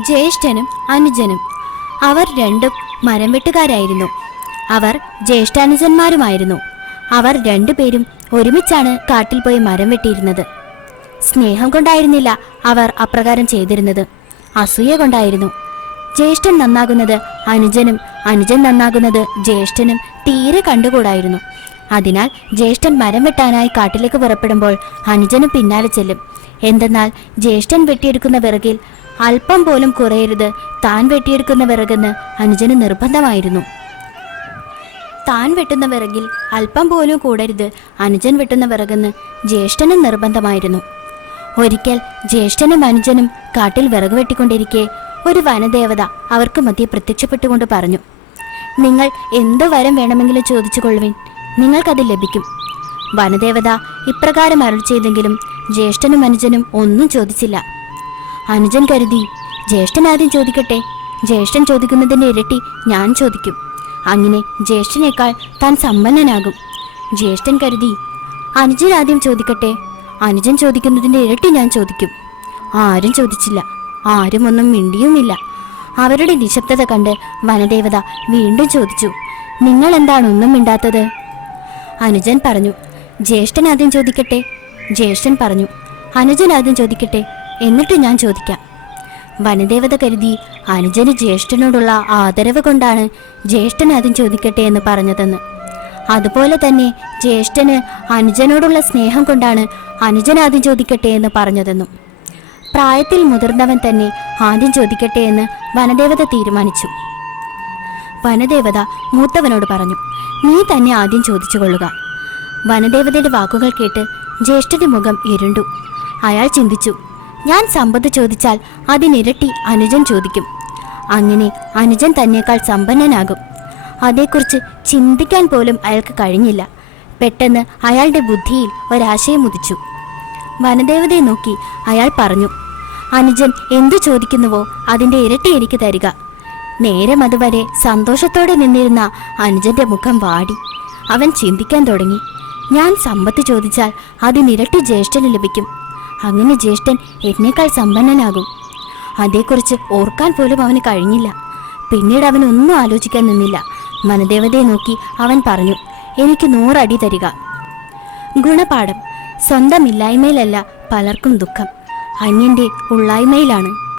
ജ്യേഷ്ഠനും അനുജനും. അവർ രണ്ടും മരം വെട്ടുകാരായിരുന്നു അവർ ജ്യേഷ്ഠാനുജന്മാരുമായിരുന്നു. അവർ രണ്ടുപേരും ഒരുമിച്ചാണ് കാട്ടിൽ പോയി മരം വെട്ടിയിരുന്നത്. സ്നേഹം കൊണ്ടായിരുന്നില്ല അവർ അപ്രകാരം ചെയ്തിരുന്നത്. അസൂയ കൊണ്ടായിരുന്നു. ജ്യേഷ്ഠൻ നന്നാകുന്നത് അനുജനും അനുജൻ നന്നാകുന്നത് ജ്യേഷ്ഠനും തീരെ കണ്ടുകൂടായിരുന്നു. അതിനാൽ ജ്യേഷ്ഠൻ മരം വെട്ടാനായി കാട്ടിലേക്ക് പുറപ്പെടുമ്പോൾ അനുജനും പിന്നാലെ ചെല്ലും. എന്തെന്നാൽ ജ്യേഷ്ഠൻ വെട്ടിയെടുക്കുന്ന വിറകിൽ അല്പം പോലും കുറയരുത്. താൻ വെട്ടിയെടുക്കുന്ന വിറകെന്ന് അനുജന് നിർബന്ധമായിരുന്നു. താൻ വെട്ടുന്ന വിറകിൽ അല്പം പോലും കൂടരുത്. അനുജൻ വെട്ടുന്ന വിറകെന്ന് ജ്യേഷ്ഠനും നിർബന്ധമായിരുന്നു. ഒരിക്കൽ ജ്യേഷ്ഠനും അനുജനും കാട്ടിൽ വിറക് വെട്ടിക്കൊണ്ടിരിക്കെ ഒരു വനദേവത അവർക്ക് മധ്യേ പ്രത്യക്ഷപ്പെട്ടുകൊണ്ട് പറഞ്ഞു നിങ്ങൾ എന്ത് വരം വേണമെങ്കിലും ചോദിച്ചു കൊള്ളുവിൻ നിങ്ങൾക്കത് ലഭിക്കും. വനദേവത ഇപ്രകാരം അരുൾ ചെയ്തെങ്കിലും ജ്യേഷ്ഠനും അനുജനും ഒന്നും ചോദിച്ചില്ല. അനുജൻ കരുതി ജ്യേഷ്ഠൻ ആദ്യം ചോദിക്കട്ടെ. ജ്യേഷ്ഠൻ ചോദിക്കുന്നതിന്റെ ഇരട്ടി ഞാൻ ചോദിക്കും. അങ്ങനെ ജ്യേഷ്ഠനേക്കാൾ താൻ സമ്പന്നനാകും. ജ്യേഷ്ഠൻ കരുതി അനുജൻ ആദ്യം ചോദിക്കട്ടെ. അനുജൻ ചോദിക്കുന്നതിന്റെ ഇരട്ടി ഞാൻ ചോദിക്കും. ആരും ചോദിച്ചില്ല. ആരും ഒന്നും മിണ്ടിയുമില്ല. അവരുടെ നിശബ്ദത കണ്ട് വനദേവത വീണ്ടും ചോദിച്ചു നിങ്ങൾ എന്താണ് ഒന്നും മിണ്ടാത്തത്? അനുജൻ പറഞ്ഞു ജ്യേഷ്ഠൻ ആദ്യം ചോദിക്കട്ടെ. ജ്യേഷ്ഠൻ പറഞ്ഞു അനുജൻ ആദ്യം ചോദിക്കട്ടെ. എന്നിട്ട് ഞാൻ ചോദിക്കാം. വനദേവത കരുതി അനുജന് ജ്യേഷ്ഠനോടുള്ള ആദരവ് കൊണ്ടാണ് ജ്യേഷ്ഠൻ അതും ചോദിക്കട്ടെ എന്ന് പറഞ്ഞതെന്ന്. അതുപോലെ തന്നെ ജ്യേഷ്ഠന് അനുജനോടുള്ള സ്നേഹം കൊണ്ടാണ് അനുജൻ ആദ്യം ചോദിക്കട്ടെ എന്ന് പറഞ്ഞതെന്നും. പ്രായത്തിൽ മുതിർന്നവൻ തന്നെ ആദ്യം ചോദിക്കട്ടെ എന്ന് വനദേവത തീരുമാനിച്ചു. വനദേവത മൂത്തവനോട് പറഞ്ഞു നീ തന്നെ ആദ്യം ചോദിച്ചു കൊള്ളുക. വനദേവതയുടെ വാക്കുകൾ കേട്ട് ജ്യേഷ്ഠന്റെ മുഖം ഇരുണ്ടു. അയാൾ ചിന്തിച്ചു ഞാൻ സമ്പത്ത് ചോദിച്ചാൽ അതിനിരട്ടി അനുജൻ ചോദിക്കും. അങ്ങനെ അനുജൻ തന്നെക്കാൾ സമ്പന്നനാകും. അതേക്കുറിച്ച് ചിന്തിക്കാൻ പോലും അയാൾക്ക് കഴിഞ്ഞില്ല. പെട്ടെന്ന് അയാളുടെ ബുദ്ധിയിൽ ഒരാശയം ഉദിച്ചു. വനദേവതയെ നോക്കി അയാൾ പറഞ്ഞു അനുജൻ എന്തു ചോദിക്കുന്നുവോ അതിന്റെ ഇരട്ടി എനിക്ക് തരിക. നേരം അതുവരെ സന്തോഷത്തോടെ നിന്നിരുന്ന അനുജന്റെ മുഖം വാടി. അവൻ ചിന്തിക്കാൻ തുടങ്ങി ഞാൻ സമ്പത്ത് ചോദിച്ചാൽ അതിനിരട്ടി ജ്യേഷ്ഠന് ലഭിക്കും. അങ്ങനെ ജ്യേഷ്ഠൻ എന്നേക്കാൾ സമ്പന്നനാകും. അതേക്കുറിച്ച് ഓർക്കാൻ പോലും അവന് കഴിഞ്ഞില്ല. പിന്നീട് അവൻ ഒന്നും ആലോചിക്കാൻ നിന്നില്ല. വനദേവതയെ നോക്കി അവൻ പറഞ്ഞു എനിക്ക് നൂറടി തരിക. ഗുണപാഠം സ്വന്തം ഇല്ലായ്മയിലല്ല പലർക്കും ദുഃഖം. അന്യന്റെ ഉള്ളായ്മയിലാണ്.